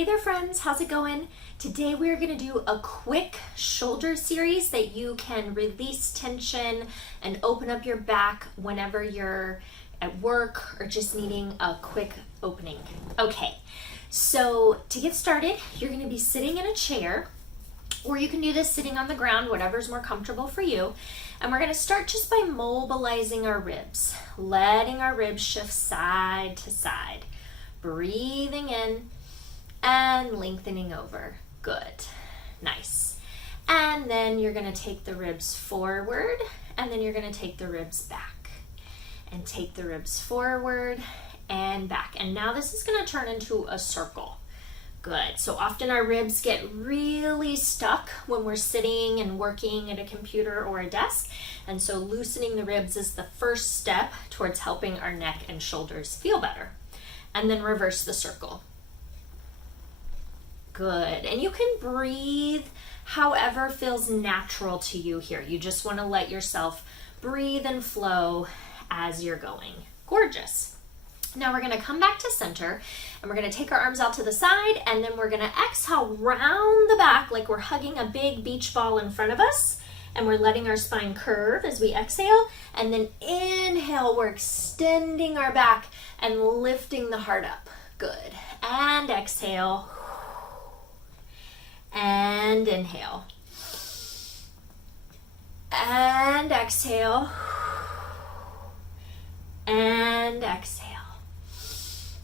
Hey there friends, how's it going? Today we're going to do a quick shoulder series that you can release tension and open up your back whenever you're at work or just needing a quick opening. Okay, so to get started, you're going to be sitting in a chair, or you can do this sitting on the ground, whatever's more comfortable for you. And we're going to start just by mobilizing our ribs, letting our ribs shift side to side, breathing in and lengthening over. Good. Nice. And then you're going to take the ribs forward, and then you're going to take the ribs back and take the ribs forward and back. And now this is going to turn into a circle. Good. So often our ribs get really stuck when we're sitting and working at a computer or a desk. And so loosening the ribs is the first step towards helping our neck and shoulders feel better. And then reverse the circle. Good. And you can breathe however feels natural to you here. You just want to let yourself breathe and flow as you're going. Gorgeous. Now we're going to come back to center, and we're going to take our arms out to the side, and then we're going to exhale round the back like we're hugging a big beach ball in front of us, and we're letting our spine curve as we exhale. And then inhale, we're extending our back and lifting the heart up. Good. And exhale. And inhale. And exhale. And exhale.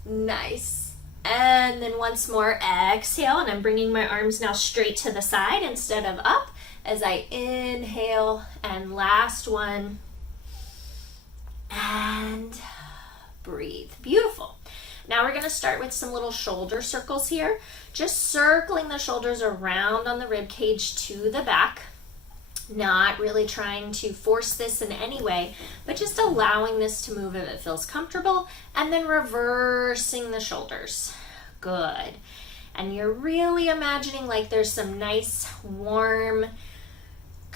Nice. And then once more, exhale. And I'm bringing my arms now straight to the side instead of up as I inhale. And last one. And breathe. Beautiful. Now we're going to start with some little shoulder circles here. Just circling the shoulders around on the rib cage to the back. Not really trying to force this in any way, but just allowing this to move if it feels comfortable. And then reversing the shoulders. Good. And you're really imagining like there's some nice, warm,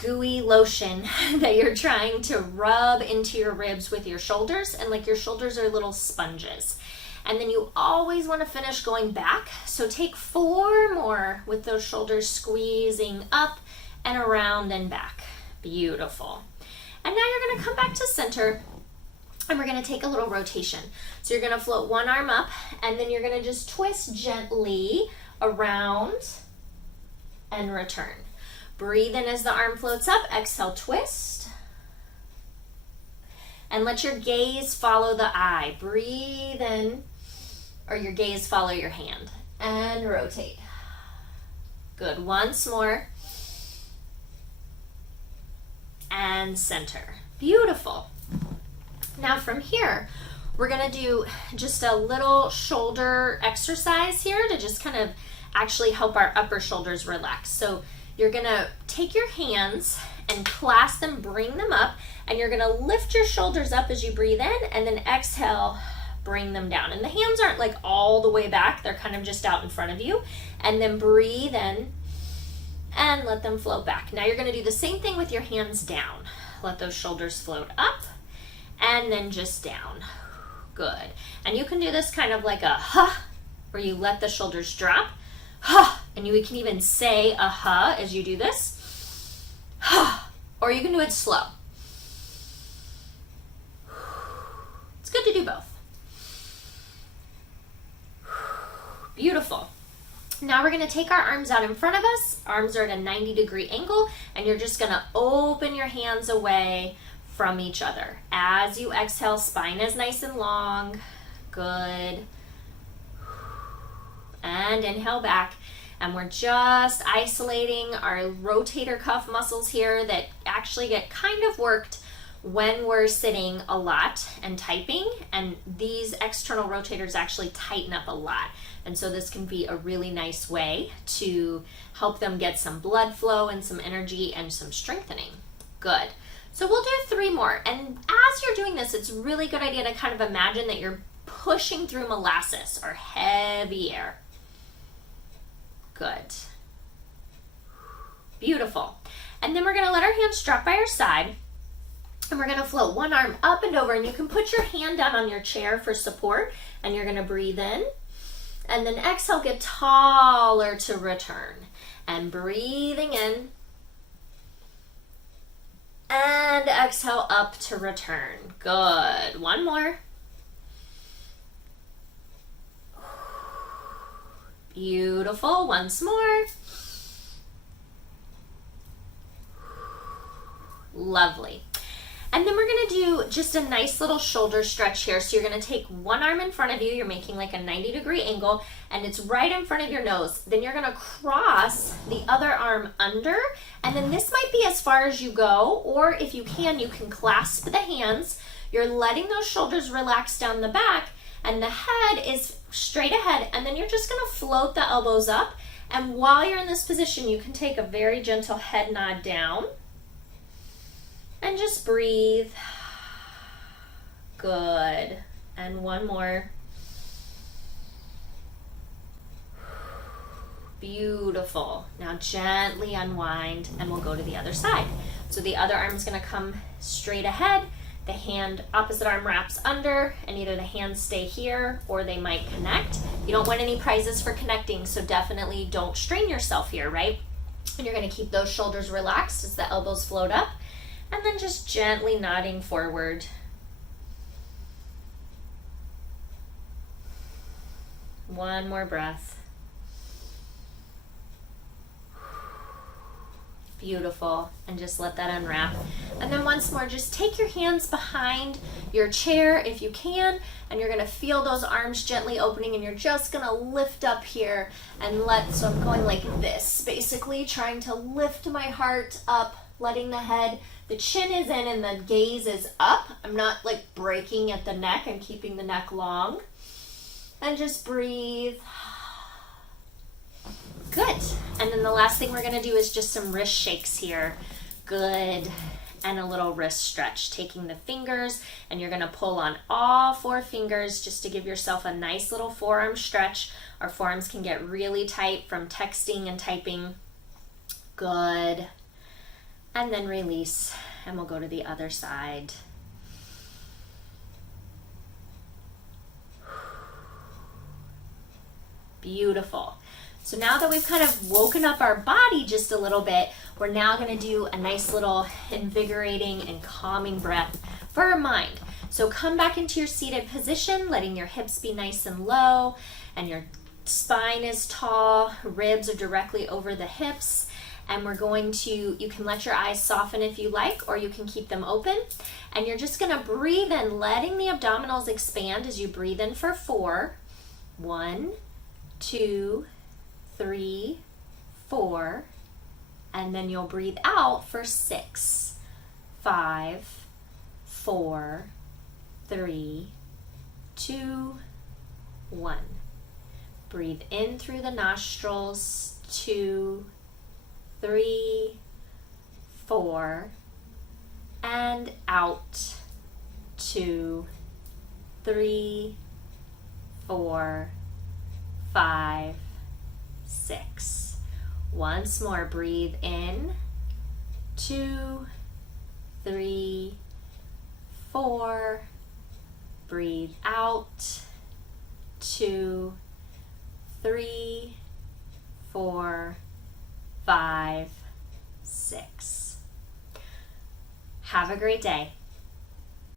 gooey lotion that you're trying to rub into your ribs with your shoulders. And like your shoulders are little sponges. And then you always want to finish going back. So take 4 more with those shoulders squeezing up and around and back. Beautiful. And now you're going to come back to center, and we're going to take a little rotation. So you're going to float one arm up, and then you're going to just twist gently around and return. Breathe in as the arm floats up. Exhale, twist. And let your gaze follow the eye. Breathe in, or your gaze follow your hand. And rotate. Good. Once more. And center. Beautiful. Now from here, we're going to do just a little shoulder exercise here to just kind of actually help our upper shoulders relax. So you're going to take your hands and clasp them, bring them up, and you're going to lift your shoulders up as you breathe in, and then exhale, bring them down. And the hands aren't like all the way back, they're kind of just out in front of you. And then breathe in and let them float back. Now you're going to do the same thing with your hands down. Let those shoulders float up and then just down. Good. And you can do this kind of like a huh, where you let the shoulders drop. Huh. And you can even say a huh as you do this. Or you can do it slow. It's good to do both. Beautiful. Now we're going to take our arms out in front of us. Arms are at a 90-degree angle, and you're just going to open your hands away from each other. As you exhale, spine is nice and long. Good. And inhale back. And we're just isolating our rotator cuff muscles here that actually get kind of worked when we're sitting a lot and typing. And these external rotators actually tighten up a lot. And so this can be a really nice way to help them get some blood flow and some energy and some strengthening. Good. So we'll do 3 more. And as you're doing this, it's a really good idea to kind of imagine that you're pushing through molasses or heavy air. Good. Beautiful. And then we're going to let our hands drop by our side, and we're going to float one arm up and over, and you can put your hand down on your chair for support, and you're going to breathe in And then exhale, get taller to return. And breathing in. And exhale up to return. Good. One more. Beautiful. Once more. Lovely. And then we're going to do just a nice little shoulder stretch here. So you're going to take one arm in front of you. You're making like a 90-degree angle, and it's right in front of your nose. Then you're going to cross the other arm under, and then this might be as far as you go, or if you can clasp the hands. You're letting those shoulders relax down the back, and the head is straight ahead, and then you're just going to float the elbows up. And while you're in this position, you can take a very gentle head nod down. And just breathe. Good. And one more. Beautiful. Now gently unwind, and we'll go to the other side. So the other arm is going to come straight ahead. The hand, opposite arm wraps under, and either the hands stay here or they might connect. You don't want any prizes for connecting, so definitely don't strain yourself here, right? And you're going to keep those shoulders relaxed as the elbows float up. And then just gently nodding forward. One more breath. Beautiful. And just let that unwrap. And then once more, just take your hands behind your chair if you can, and you're going to feel those arms gently opening, and you're just going to lift up here and so I'm going like this, basically trying to lift my heart up, letting the chin is in and the gaze is up. I'm not like breaking at the neck. I'm keeping the neck long. And just breathe. Good. And then the last thing we're going to do is just some wrist shakes here. Good. And a little wrist stretch. Taking the fingers, and you're going to pull on all 4 fingers just to give yourself a nice little forearm stretch. Our forearms can get really tight from texting and typing. Good. And then release, and we'll go to the other side. Beautiful. So now that we've kind of woken up our body just a little bit, we're now going to do a nice little invigorating and calming breath for our mind. So come back into your seated position, letting your hips be nice and low, and your spine is tall, ribs are directly over the hips. And we're going to, you can let your eyes soften if you like, or you can keep them open. And you're just going to breathe in, letting the abdominals expand as you breathe in for 4. 1, 2, 3, 4. And then you'll breathe out for 6, 5, 4, 3, 2, 1. Breathe in through the nostrils. 2, 3, 4, and out. 2, 3, 4, 5, 6. Once more, breathe in. 2, 3, 4. Breathe out. 2, 3, 4, 5, 6. Have a great day.